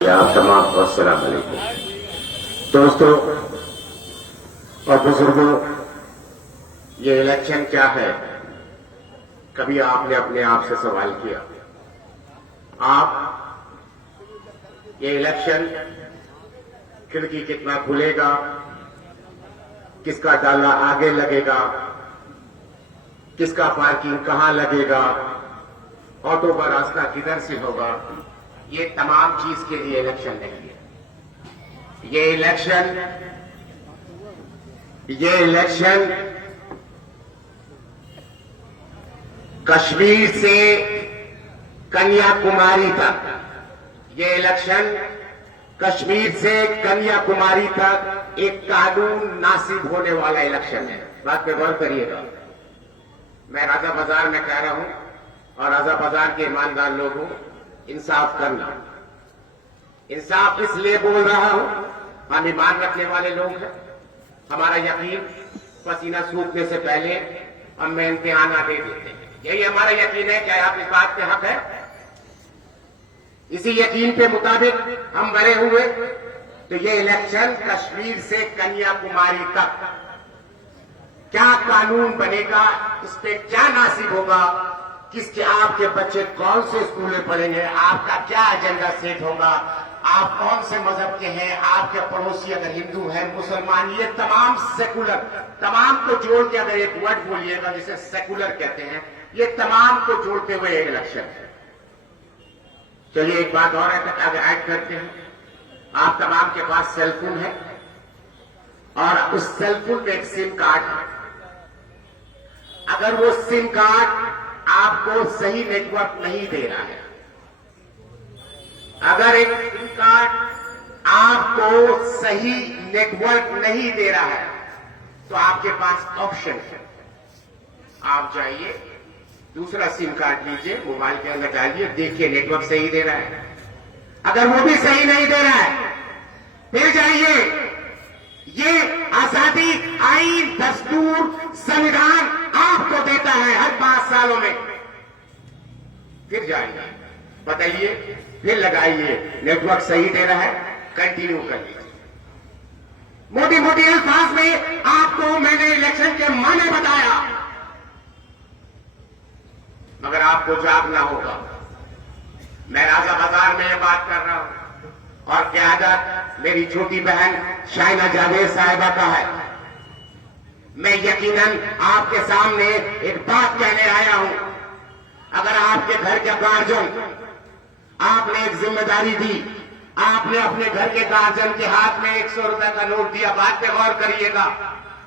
आप तमाम को अस्सलाम वालेकुम। दोस्तों और बुजुर्गों, ये इलेक्शन क्या है? कभी आपने अपने आप से सवाल किया? ये इलेक्शन खिड़की कितना खुलेगा, किसका डाला आगे लगेगा, किसका पार्किंग कहां लगेगा, ऑटो का रास्ता किधर से होगा, ये तमाम चीज के लिए इलेक्शन नहीं है। ये इलेक्शन कश्मीर से कन्याकुमारी तक, ये इलेक्शन कश्मीर से कन्याकुमारी तक एक कानून नासिब होने वाला इलेक्शन है। बात पे गौर करिएगा। मैं राजा बाजार में कह रहा हूं और राजा बाजार के ईमानदार लोग हूं, इंसाफ करना। इंसाफ इसलिए बोल रहा हूं, हम ईमान रखने वाले लोग हैं। हमारा यकीन पसीना सूखने से पहले हम इम्तिहान दे देते हैं। यही हमारा यकीन है। क्या आप इस बात पे हक है? इसी यकीन के मुताबिक हम बने हुए। तो ये इलेक्शन कश्मीर से कन्याकुमारी तक क्या कानून बनेगा, इस पे क्या नासिब होगा, किसके आपके बच्चे कौन से स्कूल में पढ़ेंगे, आपका क्या एजेंडा सेट होगा, आप कौन से मजहब के हैं, आपके पड़ोसी अगर हिंदू है, मुसलमान, ये तमाम सेकुलर, तमाम को जोड़ के अगर एक वर्ड बोलिएगा जिसे सेकुलर कहते हैं, ये तमाम को जोड़ते हुए एक इलेक्शन है। चलिए एक बात और अगर ऐड करते हैं, आप तमाम के पास सेलफोन है और उस सेलफोन में एक सिम कार्ड है। अगर वो सिम कार्ड आपको सही नेटवर्क नहीं दे रहा है, अगर एक सिम कार्ड आपको सही नेटवर्क नहीं दे रहा है, तो आपके पास ऑप्शन है। आप जाइए, दूसरा सिम कार्ड लीजिए, मोबाइल के अंदर डालिए, देखिए नेटवर्क सही दे रहा है। अगर वो भी सही नहीं दे रहा है, फिर जाइए। ये आजादी, आईन, दस्तूर, संविधान आपको देता है हर 5 सालों में। फिर जाइए, बताइए, फिर लगाइए, नेटवर्क सही दे रहा है, कंटिन्यू कर लीजिए। मोटी मोटी अल्फाज में आपको मैंने इलेक्शन के माने बताया, मगर आपको जागना होगा। मैं राजा बाजार में ये बात कर रहा हूं और क़यादत मेरी छोटी बहन शाइना जावेद साहिबा का है। मैं यकीनन आपके सामने एक बात कहने आया हूं। अगर आपके घर के गार्जियन, आपने एक जिम्मेदारी दी, आपने अपने घर के गार्जियन के हाथ में 100 रुपए का नोट दिया, बात पे गौर करिएगा,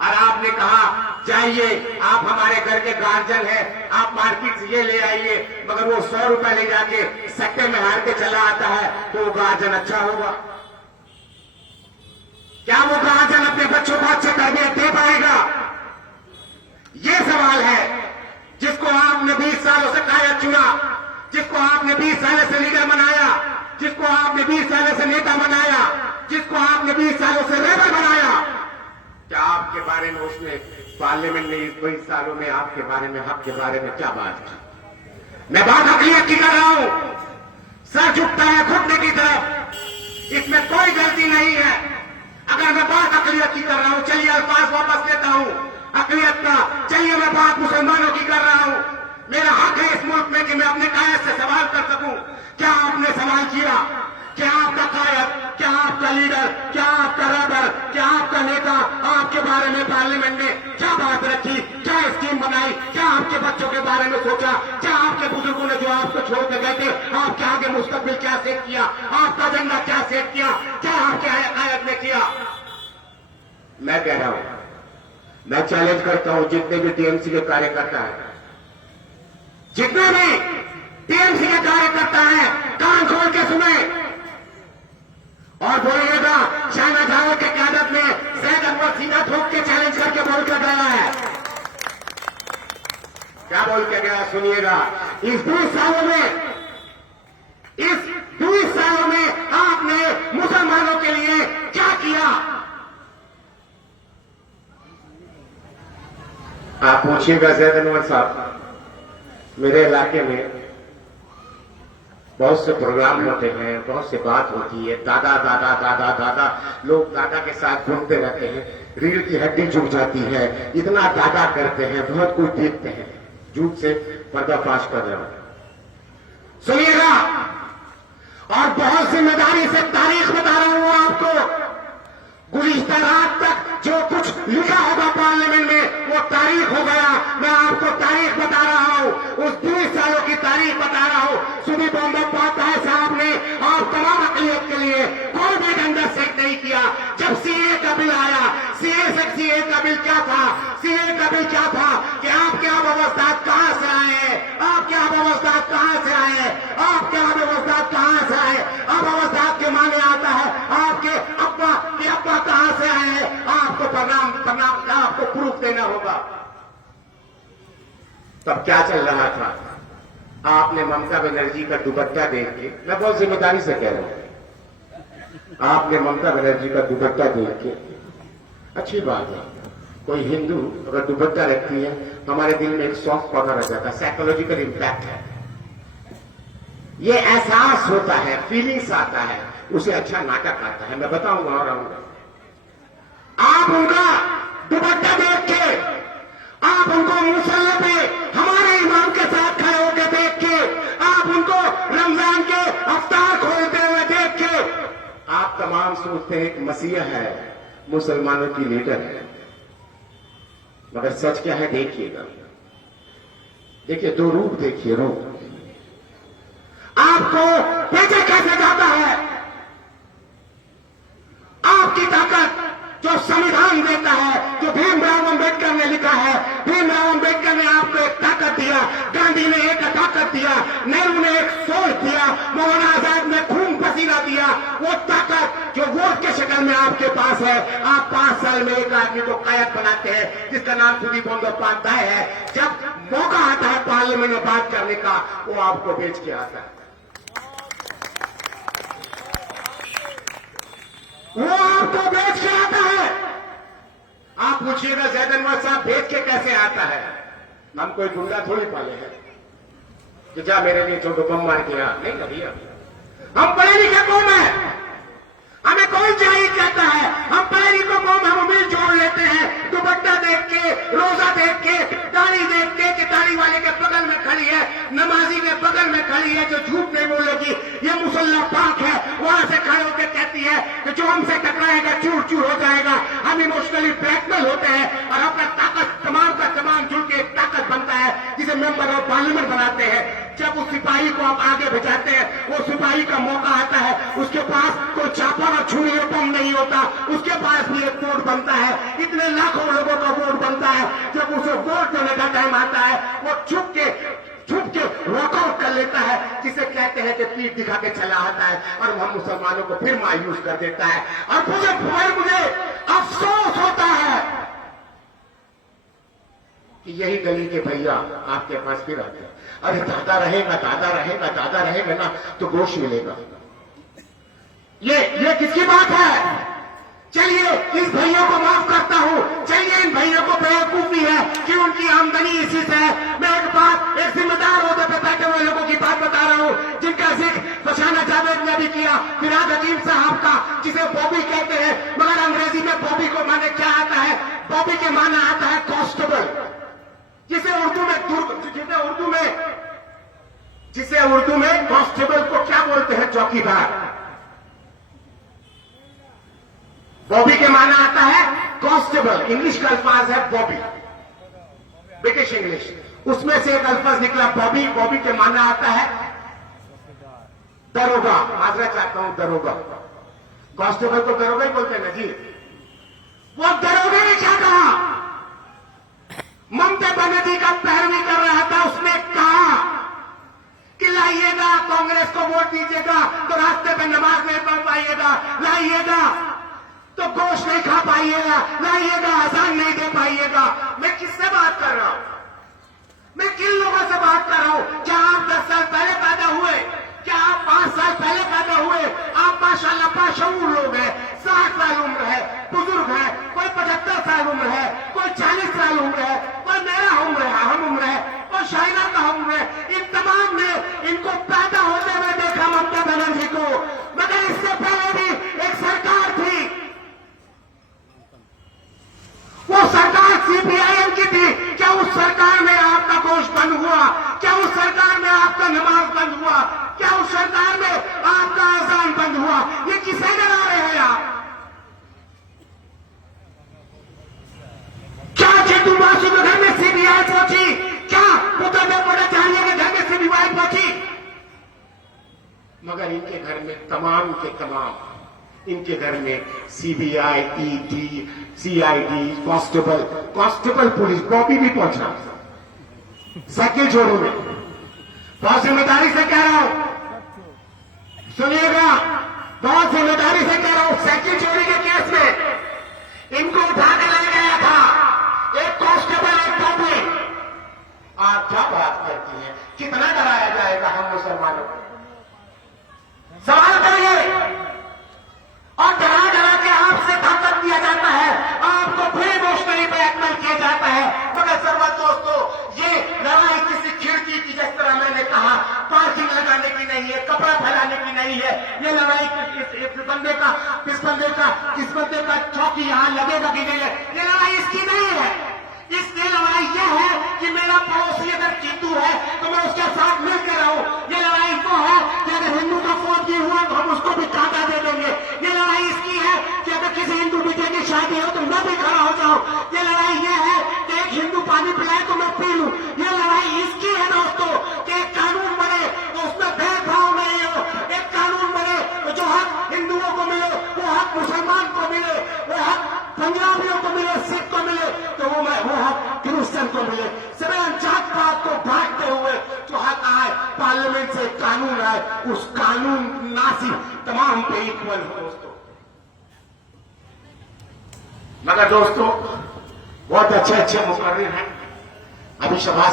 और आपने कहा जाइए, आप हमारे घर के गार्जियन हैं, आप मार्केट से ये ले आइए, मगर वो 100 रुपए ले जाके सट्टे में हार के चला आता है, तो वो गार्जियन अच्छा होगा? क्या वो गार्जियन अपने बच्चों को अच्छे तरबियत दे पाएगा? ये सवाल है जिसको आपने 20 सालों से कायद चुना, जिसको आपने 20 सालों से लीडर बनाया, जिसको आपने 20 सालों से नेता बनाया, जिसको आपने 20 सालों से लेबर बनाया। क्या आपके बारे में उसने पार्लियामेंट में इस 20 सालों में आपके बारे में, हक के बारे में क्या बात की? मैं बात अकलियत की कर रहा हूं। सर झुकता है घुटने की तरफ, इसमें कोई गलती नहीं है। अगर मैं बात अकलियत की कर रहा हूं, चलिए अल्फाज वापस लेता हूं अकलियत का, चलिए मैं बात मुसलमानों की कर रहा हूं। मेरा हक है इस मुल्क में कि मैं अपने कायद से सवाल कर सकूं। क्या आपने सवाल किया? क्या आपका कायद, क्या आपका लीडर, क्या आपका रबर, क्या आपका नेता आपके बारे में पार्लियामेंट में क्या बात रखी, क्या स्कीम बनाई, क्या आपके बच्चों के बारे में सोचा, क्या आपके बुजुर्गों ने जो आपको छोड़ के गए थे, आपके आगे मुस्तकबिल क्या सेट किया, आपका एजेंडा क्या सेट किया, क्या आपके कायद ने किया? मैं कह रहा हूं, मैं चैलेंज करता हूं जितने भी टीएमसी के कार्यकर्ता हैं, जितने भी टीएमसी के कार्यकर्ता हैं, कान खोल के सुने और बोलिएगा। शाइना जावेद के क़यादत में ज़ैद अनवर सीधा ठोक के चैलेंज करके बोल कर गया है। क्या बोल के गया? सुनिएगा। इस 20 सालों में आपने मुसलमानों के लिए क्या किया? आप पूछिएगा ज़ैद अनवर साहब, मेरे इलाके में बहुत से प्रोग्राम होते हैं, बहुत से बात होती है, दादा दादा दादा दादा, लोग दादा के साथ घूमते रहते हैं, रीढ़ की हड्डी झुक जाती है, इतना दादा करते हैं, बहुत कुछ देखते हैं, झूठ से पर्दाफाश कर रहे हैं। सुनिएगा, और बहुत जिम्मेदारी से तारीख बता रहा हूं आपको। गुज़िश्ता रात तक जो कुछ लिखा होगा पार्लियामेंट में वो तारीख हो गया। मैं आपको तारीख बता रहा हूं, उस 20 सालों की तारीख बता रहा हूं। सुदीप बंदोपाध्याय साहब ने और तमाम अक़लियत के लिए कोई भी डंडा सेट नहीं किया। जब सीए का बिल आया, सीए का बिल क्या था? सीए का बिल क्या था कि आपके अव्यवस्था कहां से आए, आपके अव्यवस्था कहां से आए, आपके अव्यवस्था कहां से आए? अव्यवस्था के माने आता है आपके अब्बा के अब्बा कहां से आए, आपको प्रणाम प्रणाम आपको प्रूफ देना होगा। तब क्या चल रहा था? आपने ममता बनर्जी का दुपट्टा देख के, मैं बहुत जिम्मेदारी से कह रहा हूं, आपने ममता बनर्जी का दुपट्टा देख के, अच्छी बात है, कोई हिंदू अगर दुपट्टा रखती है तो हमारे दिल में एक सॉफ्ट कॉर्नर रह जाता है, साइकोलॉजिकल इंपैक्ट है, ये एहसास होता है, फीलिंग्स आता है, उसे अच्छा नाटक आता है। मैं बताऊंगा और आऊंगा। आप उनका दुपट्टा देख के, आप उनको मुसल्ले पे हमारे इमाम के साथ खड़े होकर देख के, आप उनको रमजान के अफ्तार खोलते हुए देख के, आप तमाम सोचते हैं कि मसीहा है, मुसलमानों की लीडर है, मगर सच क्या है देखिएगा। देखिए, दो रूप देखिए, रूप आपको बेचा कैसे जाता है। आपकी ताकत जो संविधान देता है, जो भीमराव अम्बेडकर ने लिखा है, भीमराव अम्बेडकर ने आपको एक ताकत दिया, गांधी ने एक ताकत दिया, नेहरू ने एक सोच दिया, मौलाना आजाद ने खून पसीना दिया। वो ताकत जो वोट के शक्ल में आपके पास है, आप 5 साल में एक आदमी को कायद बनाते हैं जिसका नाम सुदीप बंदोपाध्याय है। जब मौका आता है पार्लियामेंट में बात करने का, वो आपको बेच के आता है, वो आपको बेच के आता है। आप पूछिएगा ज़ैद अनवर साहब बेच के कैसे आता है? हम कोई गुंडा थोड़ी पाले हैं कि जा मेरे लिए 14 बम मार के आ, नहीं कभी। हम पढ़े लिखे कौन है, हमें कौन चाहिए कहता है? हम पढ़े लिखे कौन, हम मिल जोड़ लेते हैं, दुपट्टा देख के, रोजा देख के, दाढ़ी देख के कि दाढ़ी वाले के बगल में खड़ी है, नमाजी के बगल में खड़ी है जो झूठ नहीं बोलेगी, ये मुसल्ला पाक है, वहां से खड़े होकर कहती है कि जो हमसे टकराएगा चूर चूर हो जाएगा। हम इमोशनली ब्लैकमेल होते हैं और अपना ताकत तमाम का तमाम जुड़ के एक ताकत बनता है जिसे मेंबर ऑफ पार्लियामेंट बनाते हैं। जब उस सिपाही को आप आगे भिजाते हैं, वो सिपाही का मौका आता है, उसके पास कोई चापा और छुरी और बम नहीं होता, उसके पास भी एक वोट बनता है, इतने लाखों लोगों का वोट बनता है। जब उसे वोट देने का टाइम आता है, वो छुप के वॉकआउट कर लेता है, जिसे कहते हैं कि पीठ दिखा के चला आता है और हम मुसलमानों को फिर मायूस कर देता है। और मुझे अफसोस होता है कि यही गली के भैया आपके पास फिर आते हैं, अरे दादा रहेगा, दादा रहेगा, दादा रहेगा ना तो गोश्त मिलेगा। ये किसकी बात है? चलिए इस भैया को माफ करता हूं, चलिए इन भैया को बेवकूफी है कि उनकी आमदनी इसी से है। मैं एक जिम्मेदार होते पे बैठे हुए लोगों की बात बता रहा हूं, जिनका जिक्र फशाना जावेद ने भी किया, फिराद हकीम साहब का, जिसे बॉबी कहते हैं, मगर अंग्रेजी में बॉबी को माने क्या आता है? बॉबी के माना आता है कांस्टेबल, जिसे उर्दू में कांस्टेबल को क्या बोलते हैं? चौकीदार। बॉबी के माना आता है कांस्टेबल, इंग्लिश का अल्फाज है बॉबी, ब्रिटिश इंग्लिश, उसमें से एक अल्फाज निकला बॉबी। बॉबी के माना आता है दरोगा, माजरा चाहता हूं, दरोगा। कांस्टेबल को दरोगा ही बोलते हैं ना जी। वो दरोगा ने क्या कहा? ममता बनर्जी का पैरवी कर रहा था, उसने कहा कि लाइएगा कांग्रेस को वोट दीजिएगा तो रास्ते पे नमाज नहीं पढ़ पाइएगा, लाइएगा तो गोश्त नहीं खा पाइएगा, लाइएगा अजान नहीं दे पाइएगा। मैं किससे बात कर रहा हूं? मैं किन लोगों से बात कर रहा हूं? क्या आप 10 साल पहले पैदा हुए? क्या आप 5 साल पहले पैदा हुए? आप माशाल्लाह बाशऊर लोग हैं, 60 साल उम्र है, बुजुर्ग है, कोई 75 साल उम्र है, कोई 40 साल उम्र है, कोई मेरा उम्र है, हम उम्र है, कोई शाइना का उम्र है। इन तमाम ने इनको पैदा होते हुए देखा ये किसे डरा रहे हैं आप? क्या चिंटू बासु के घर में सीबीआई पहुंची? क्या मुकदमे भट्टाचार्य के घर में सीबीआई पहुंची? मगर इनके घर में तमाम के तमाम, इनके घर में CBI, ED, CID, constable police, Bobby भी पहुंचा साइकिल चोरों में। बहुत जिम्मेदारी से कह रहा हूं, सुनिएगा, बहुत जिम्मेदारी से कह रहा हूं, साइकिल चोरी के केस में इनको उठा के लाया गया था, एक कांस्टेबल, एक बॉबी। आप क्या बात करती हैं? कितना डराया जाएगा हम मुसलमानों को? सवाल करिए। और डरा डरा के आपसे धमक दिया जाता है, आपको प्री इमोशनली ब्लैकमेल किया जाता है। मगर सर्वत दोस्तों, ये लड़ाई किसी खिड़की की, जिस तरह मैंने कहा, पार्किंग लगाने की नहीं है, कपड़ा फैलाने की नहीं है। ये लड़ाई इस बंदे का चौकी यहां लगेगा कि नहीं है, ये लड़ाई इसकी नहीं है। इसकी लड़ाई यह है कि मेरा पड़ोसी अगर चिंटू है तो मैं उसके साथ मिलकर रहूं। ये लड़ाई वो है कि अगर हिंदू का फौज भी हुआ तो हम उसको भी कांटा दे देंगे। ये लड़ाई इसकी है कि अगर किसी हिंदू बेटे की शादी हो तो मैं भी खड़ा हो जाऊं। ये लड़ाई यह है कि एक हिंदू पानी पिलाए तो मैं पी लूं। ये लड़ाई इसकी है दोस्तों कि एक कानून बने तो उसमें भेदभाव नहीं हो। एक कानून बने तो जो हक हिंदुओं को मिले वो हक मुसलमान को मिले, वो हक पंजाबियों को मिले, सिख को मिले, तो वो हक क्रिश्चियन को मिले। सभी जात पात को बांटते हुए जो हक आए, पार्लियामेंट से कानून आए, उस कानून नासी तमाम पे इक्वल हो दोस्तों। मगर दोस्तों, बहुत अच्छे अच्छे मुकर्रिर हैं। अभी शहबाज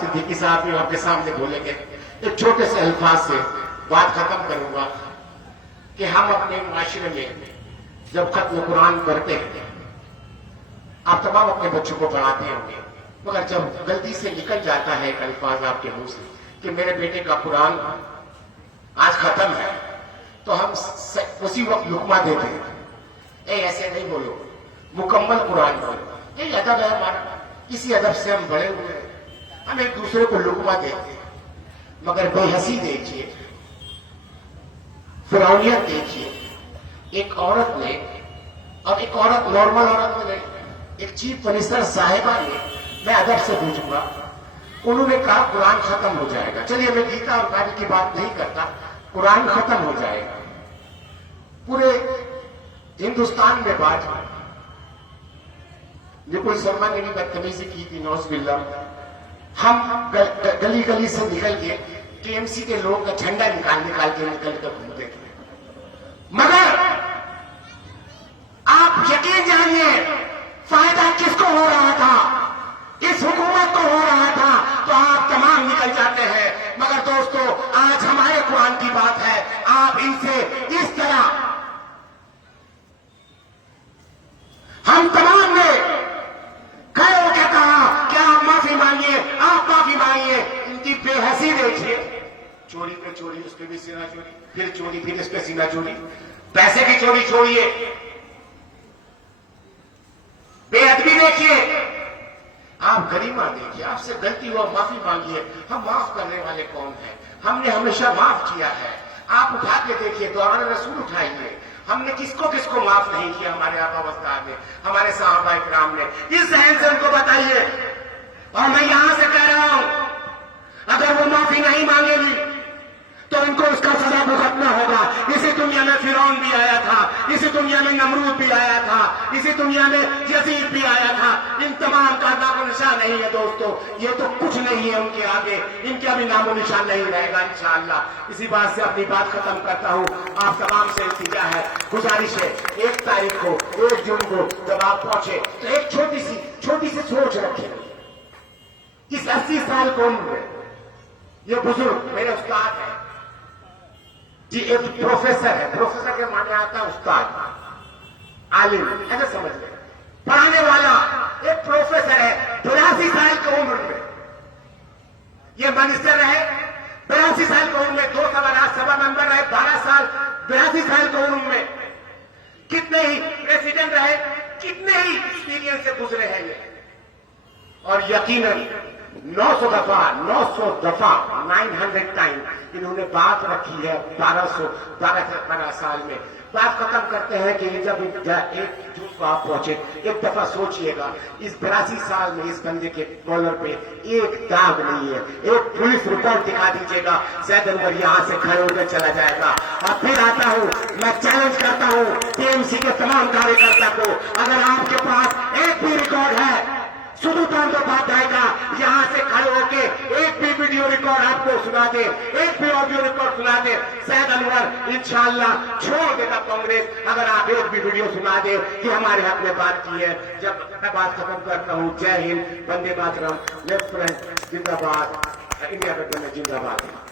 सिद्दीकी साहब भी आपके सामने बोलेंगे। एक छोटे से अल्फाज से बात खत्म करूंगा कि हम अपने माशरे में जब खत्म कुरान पढ़ते हैं, आप तमाम अपने बच्चों को पढ़ाते होंगे, मगर जब गलती से निकल जाता है एक अल्फाज आपके मुंह से कि मेरे बेटे का कुरान आज खत्म है, तो हम उसी वक्त लुकमा देते हैं। ऐसे नहीं बोलो, मुकम्मल कुरान बोलो। यही अदब है हमारा, इसी अदब से हम बड़े हुए हैं। हम एक दूसरे को लुकमा देते हैं। मगर बेहसी देखिए, फिरौनियत देखिए। एक औरत ने, और एक औरत नॉर्मल औरत ने, एक चीफ मिनिस्टर साहिबा ने, मैं अदब से पूछूंगा, उन्होंने कहा कुरान खत्म हो जाएगा। चलिए मैं गीता और बाइबल की बात नहीं करता, कुरान खत्म हो जाएगा। पूरे हिंदुस्तान में बात है। निपुल शर्मा ने भी बदतमीजी की थी, नौज़बिल्लाह। हम गली गली से निकल के टीएमसी के लोगों का झंडा निकाल के घूमते थे। मगर आप यकीन जानिए, फायदा किसको हो रहा था? इस हुकूमत को हो रहा था। तो आप तमाम निकल जाते हैं। मगर दोस्तों, आज हमारे कुरान की बात है। आप इनसे इस तरह, हम तमाम ने खड़े होकर कहा कि आप माफी मांगिए, आप माफी मांगिए। इनकी बेहसी देखिए, चोरी पे चोरी, उस पर भी सीना चोरी, फिर चोरी, फिर इस पे सीना चोरी। पैसे की चोरी छोड़िए, बेअदबी देखिए, आप गरिमा देखिए। आपसे गलती हुआ, माफी मांगिए। हम माफ करने वाले कौन हैं? हमने हमेशा माफ किया है। आप उठा के देखिए, दौरान रसूल उठाइए। हमने किसको किसको माफ नहीं किया? हमारे आका ने, हमारे सहाबा इकराम ने। इस जहन से उनको बताइए। और मैं यहां से कह रहा हूं, अगर वो माफी नहीं मांगेगी तो इनको उसका सजा भुगतना होगा। इसी दुनिया में फिरौन भी आया था, इसी दुनिया में नमरूद भी आया था, इसी दुनिया में यजीद भी आया था। इन तमाम का नामो निशान नहीं है दोस्तों। ये तो कुछ नहीं है उनके आगे, इनका भी नामो निशान नहीं रहेगा इंशाअल्लाह। इसी बात से अपनी बात खत्म करता हूं। आप तमाम से इल्तिजा है, गुजारिश है, 1 तारीख को, 1 जून को जब आप पहुंचे तो एक छोटी सी सोच रखें। इस 80 साल की उम्र में ये बुजुर्ग मेरे उस्ताद है जी, एक प्रोफेसर है। प्रोफेसर के माने आता है उस्ताद, आलिम, ऐसे समझ लें। पढ़ाने वाला एक प्रोफेसर है, 82 साल की उम्र में ये मिनिस्टर रहे। 82 साल की उम्र में 2 सभा मेंबर रहे। 12 साल 82 साल की उम्र में कितने ही प्रेसिडेंट रहे, कितने ही एक्सपीरियंस से गुजरे हैं ये। और यकीनन 900 दफा 900 टाइम इन्होंने बात रखी है 12 साल में। बात खत्म करते हैं कि जब एक जून को आप पहुंचे, एक दफा सोचिएगा इस 82 साल में इस बंदे के कॉलर पे एक दाग नहीं है। एक पुलिस रिपोर्ट दिखा दीजिएगा, सैयद अनवर यहां से खड़े होकर चला जाएगा। और फिर आता हूं, मैं चैलेंज करता हूं टीएमसी के तमाम कार्यकर्ता को, अगर आपके पास एक भी रिकॉर्ड है सुधु बंदोपाध्याय का, यहां से खड़े होके एक भी वीडियो रिकॉर्ड आपको सुना दे, एक भी ऑडियो रिकॉर्ड सुना दे, सैयद अनवर इंशाअल्लाह छोड़ देगा कांग्रेस, अगर आप एक भी वीडियो सुना दे कि हमारे हक में बात की है। जब मैं बात खत्म करता हूं, जय हिंद, वंदे मातरम, लेफ्ट फ्रंट जिंदाबाद, इंडिया गठबंधन जिंदाबाद।